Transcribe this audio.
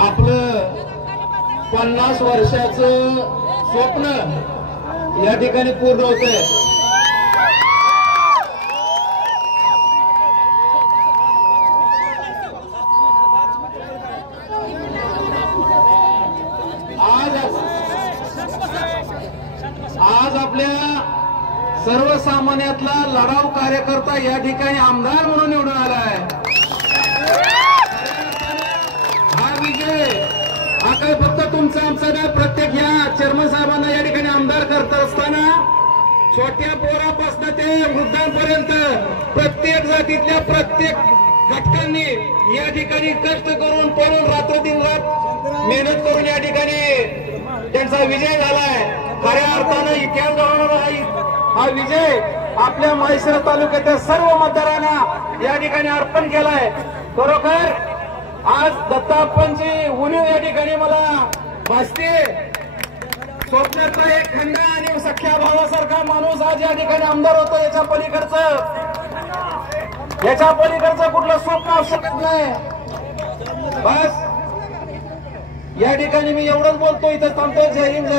आपलं 50 वर्षाचं स्वप्न या ठिकाणी पूर्ण होतंय। आज आपल्या सर्वसामान्यातला लढाऊ कार्यकर्ता या ठिकाणी आमदार म्हणून निवडून आलाय। हा विजय हा काय फक्त तुमचा आमचा नाही, प्रत्येक या चेअरमन साहेबांना या ठिकाणी आमदार करत असताना छोट्या पोरापासून ते वृद्धांपर्यंत प्रत्येक जातीतल्या प्रत्येक घटकांनी या ठिकाणी कष्ट करून पळून रात्र दिन रात मेहनत करून या ठिकाणी त्यांचा विजय झालाय। खऱ्या अर्थानं इतिहास घडवणारा हा विजय आपल्या म्हैसर तालुक्याच्या सर्व मतदारांना या ठिकाणी अर्पण केलाय। खरोखर आज दत्ताप्पांची उणीव या ठिकाणी मला भासते। स्वप्नातला एक खंड आणि सख्या भावासारखा माणूस आज या ठिकाणी आमदार होतो। याच्या पलीकडचं कुठलं स्वप्न असू शकत नाही। बस या ठिकाणी मी एवढंच बोलतो, इथं थांबतो। जय हिंद।